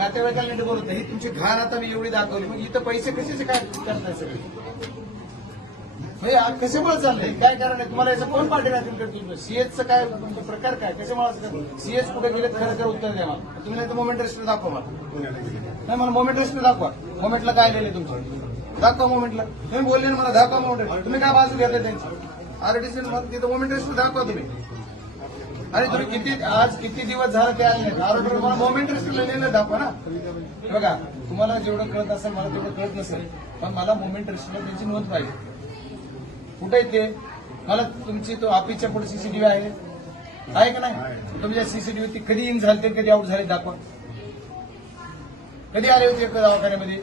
घाण आता मी एवढी दाखवली मग इथं पैसे कशाचे काय करताय सगळे? हे आ- कशामुळे चाललंय? काय कारण आहे? तुम्हाला याचं कोण पाठी राहतील करतील सीएचचं काय तुमचा प्रकार काय? कशामुळे असं सीएच कुठे गेले खरं खरं उत्तर द्या मला. तुम्ही नाही तर मोमेंट रेस्टर दाखवा मला. नाही मला मोमेंट रेस्टर दाखवा. मोमेंटला काय लिहिले तुमचं? दाखवा मोमेंटला. तुम्ही बोलले ना मला दाखवा मोमेंट तुम्ही काय बाजू घेतली त्यांची? आरटीसी तिथं मोमेंट रेस्टर दाखवा तुम्ही. आणि तुम्ही किती आज किती दिवस झालं ते आले आरोग्य मला मोमेंट रेस्टर लिहिलेलं दाखवा ना. बघा तुम्हाला जेवढं कळत असेल मला तेवढं कळत नसेल पण मला मोमेंट रेस्टरला त्यांची नोंद पाहिजे. कुठे येते ते? मला तुमची तो ऑफिसच्या पुढे सीसीटीव्ही आहे. आहे का नाही? तुमच्या सीसीटीव्ही ती कधी इन झाले ते कधी आउट झाले दाखवा. कधी आले होते दवाखान्यामध्ये?